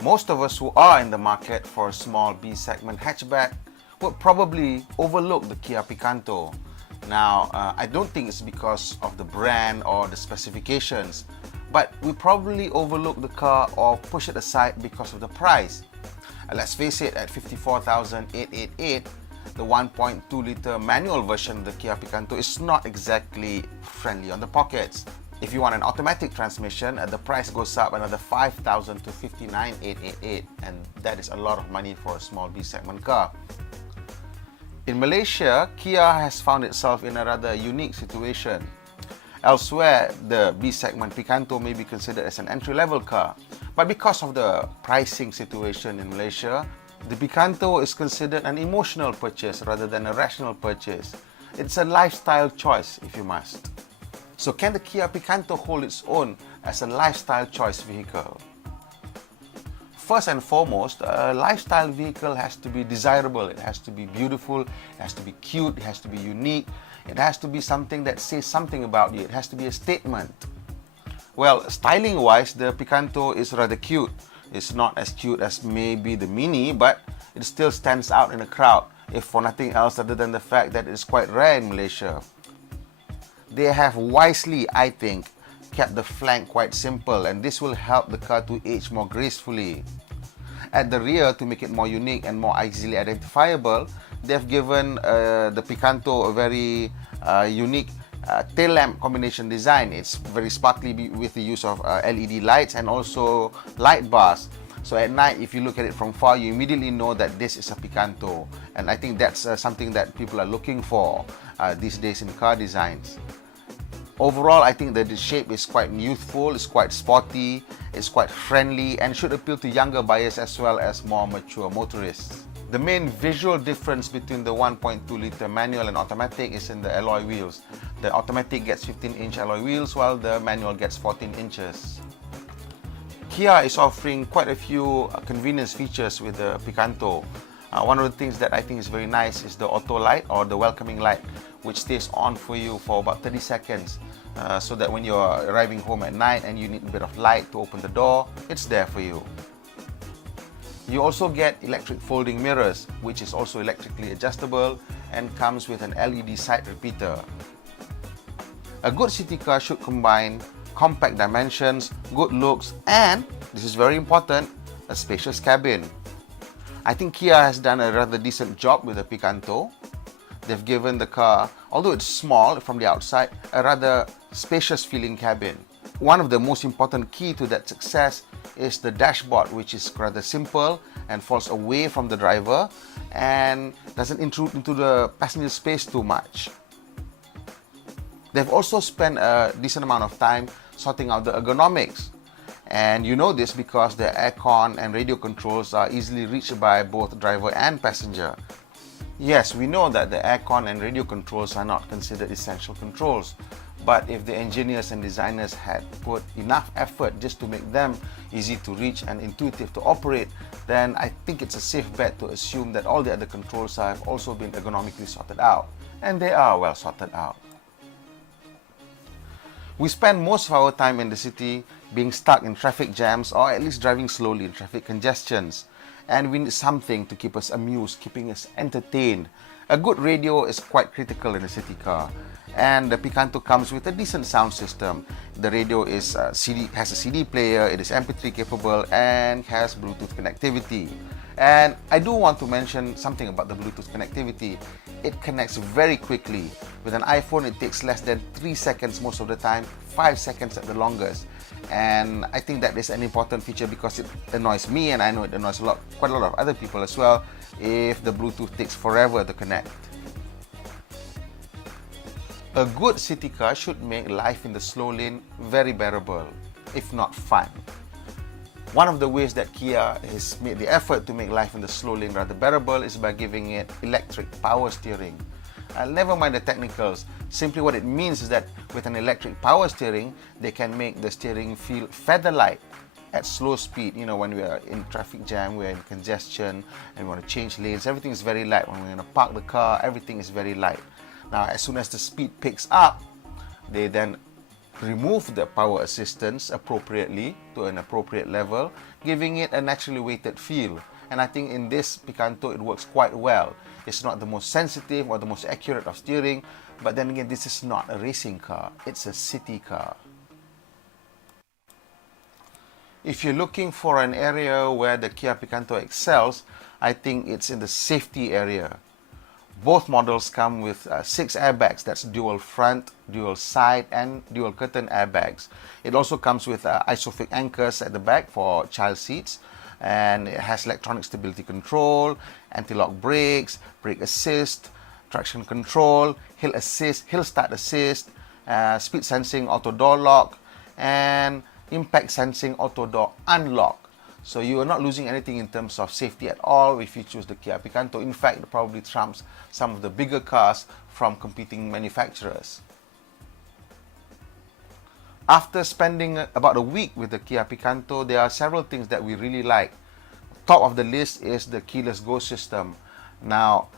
Most of us who are in the market for a small B-segment hatchback would probably overlook the Kia Picanto. Now, I don't think it's because of the brand or the specifications, but we probably overlook the car or push it aside because of the price. Let's face it, at 54,888, the 1.2-litre manual version of the Kia Picanto is not exactly friendly on the pockets. If you want an automatic transmission, the price goes up another 5,000 to 59,888, and that is a lot of money for a small B-segment car. In Malaysia, Kia has found itself in a rather unique situation. Elsewhere, the B-segment Picanto may be considered as an entry-level car, but because of the pricing situation in Malaysia, the Picanto is considered an emotional purchase rather than a rational purchase. It's a lifestyle choice, if you must. So can the Kia Picanto hold its own as a lifestyle choice vehicle? First and foremost, a lifestyle vehicle has to be desirable, it has to be beautiful, it has to be cute, it has to be unique, it has to be something that says something about you, it has to be a statement. Well, styling-wise, the Picanto is rather cute. It's not as cute as maybe the Mini, but it still stands out in a crowd, if for nothing else other than the fact that it's quite rare in Malaysia. They have wisely, I think, kept the flank quite simple, and this will help the car to age more gracefully. At the rear, to make it more unique and more easily identifiable, they've given the Picanto a very unique tail lamp combination design. It's very sparkly with the use of LED lights and also light bars. So at night, if you look at it from far, you immediately know that this is a Picanto. And I think that's something that people are looking for these days in car designs. Overall, I think that the shape is quite youthful, it's quite sporty, it's quite friendly, and should appeal to younger buyers as well as more mature motorists. The main visual difference between the 1.2-litre manual and automatic is in the alloy wheels. The automatic gets 15-inch alloy wheels while the manual gets 14 inches. Kia is offering quite a few convenience features with the Picanto. One of the things that I think is very nice is the auto light or the welcoming light, which stays on for you for about 30 seconds so that when you're arriving home at night and you need a bit of light to open the door, it's there for you. You also get electric folding mirrors, which is also electrically adjustable and comes with an LED side repeater. A good city car should combine compact dimensions, good looks, and, this is very important, a spacious cabin. I think Kia has done a rather decent job with the Picanto. They've given the car, although it's small from the outside, a rather spacious feeling cabin. One of the most important key to that success is the dashboard, which is rather simple and falls away from the driver and doesn't intrude into the passenger space too much. They've also spent a decent amount of time sorting out the ergonomics. And you know this because the aircon and radio controls are easily reached by both driver and passenger. Yes, we know that the aircon and radio controls are not considered essential controls, but if the engineers and designers had put enough effort just to make them easy to reach and intuitive to operate, then I think it's a safe bet to assume that all the other controls have also been ergonomically sorted out, and they are well sorted out. We spend most of our time in the city being stuck in traffic jams or at least driving slowly in traffic congestions. And we need something to keep us amused, keeping us entertained. A good radio is quite critical in a city car. And the Picanto comes with a decent sound system. The radio has a CD player, it is MP3 capable, and has Bluetooth connectivity. And I do want to mention something about the Bluetooth connectivity. It connects very quickly. With an iPhone, it takes less than 3 seconds most of the time, 5 seconds at the longest. And I think that is an important feature because it annoys me, and I know it annoys quite a lot of other people as well, if the Bluetooth takes forever to connect. A good city car should make life in the slow lane very bearable, if not fun. One of the ways that Kia has made the effort to make life in the slow lane rather bearable is by giving it electric power steering. Never mind the technicals, simply what it means is that with an electric power steering, they can make the steering feel feather-light at slow speed. You know, when we are in traffic jam, we are in congestion, and we want to change lanes, everything is very light. When we're going to park the car, everything is very light. Now, as soon as the speed picks up, they then remove the power assistance appropriately to an appropriate level, giving it a naturally weighted feel. And I think in this Picanto it works quite well. It's not the most sensitive or the most accurate of steering, but then again, this is not a racing car, it's a city car. If you're looking for an area where the Kia Picanto excels, I think it's in the safety area. Both models come with 6 airbags, that's dual front, dual side and dual curtain airbags. It also comes with isofix anchors at the back for child seats, and it has electronic stability control, anti-lock brakes, brake assist, traction control, hill assist, hill start assist, speed sensing auto door lock, and impact sensing auto door unlock. So you are not losing anything in terms of safety at all if you choose the Kia Picanto. In fact, it probably trumps some of the bigger cars from competing manufacturers. After spending about a week with the Kia Picanto, there are several things that we really like. Top of the list is the keyless go system. Now,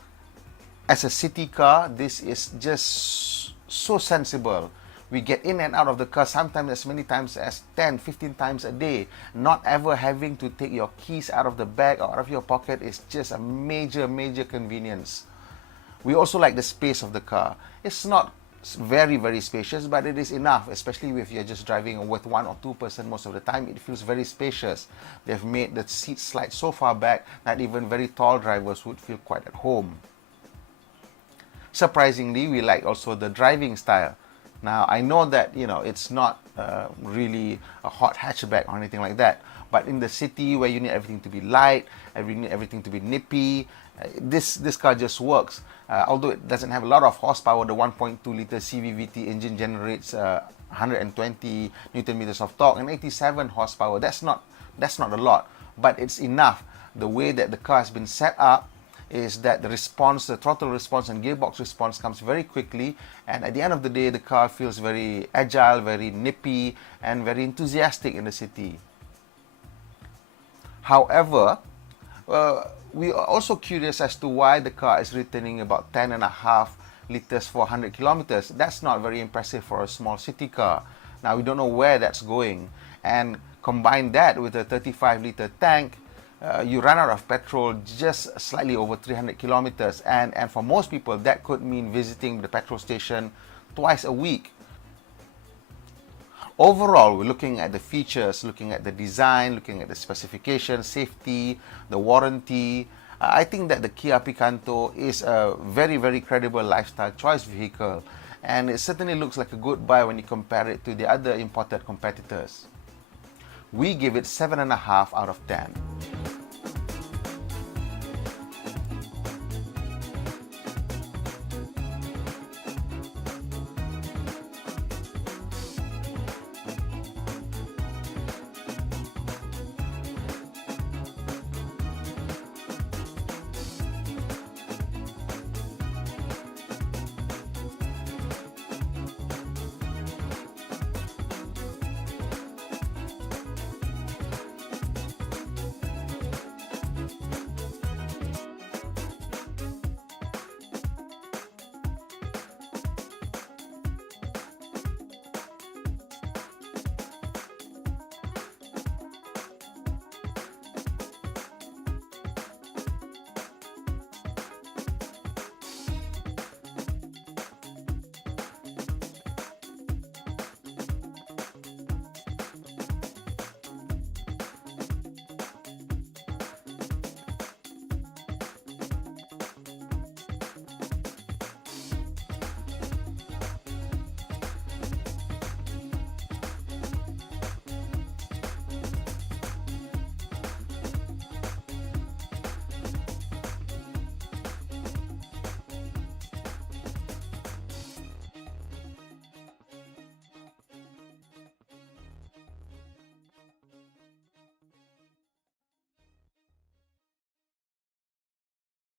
as a city car, this is just so sensible. We get in and out of the car sometimes as many times as 10, 15 times a day. Not ever having to take your keys out of the bag or out of your pocket is just a major convenience. We also like the space of the car. It's not very spacious, but it is enough, especially if you're just driving with 1 or 2 person most of the time. It feels very spacious. They've made the seats slide so far back that even very tall drivers would feel quite at home. Surprisingly, we like also the driving style. Now, I know that, you know, it's not really a hot hatchback or anything like that, but in the city where you need everything to be light, you need everything to be nippy, this car just works. Although it doesn't have a lot of horsepower, the 1.2-liter CVVT engine generates 120 Newton meters of torque and 87 horsepower. That's not a lot, but it's enough. The way that the car has been set up is that the response, the throttle response and gearbox response comes very quickly, and at the end of the day, the car feels very agile, very nippy, and very enthusiastic in the city. However, we are also curious as to why the car is returning about 10.5 liters for 100 kilometers. That's not very impressive for a small city car. Now, we don't know where that's going, and combine that with a 35-liter tank, you run out of petrol just slightly over 300 kilometers, and for most people that could mean visiting the petrol station twice a week. Overall, we're looking at the features, looking at the design, looking at the specifications, safety, the warranty. I think that the Kia Picanto is a very credible lifestyle choice vehicle, and it certainly looks like a good buy when you compare it to the other imported competitors. We give it 7.5 out of 10.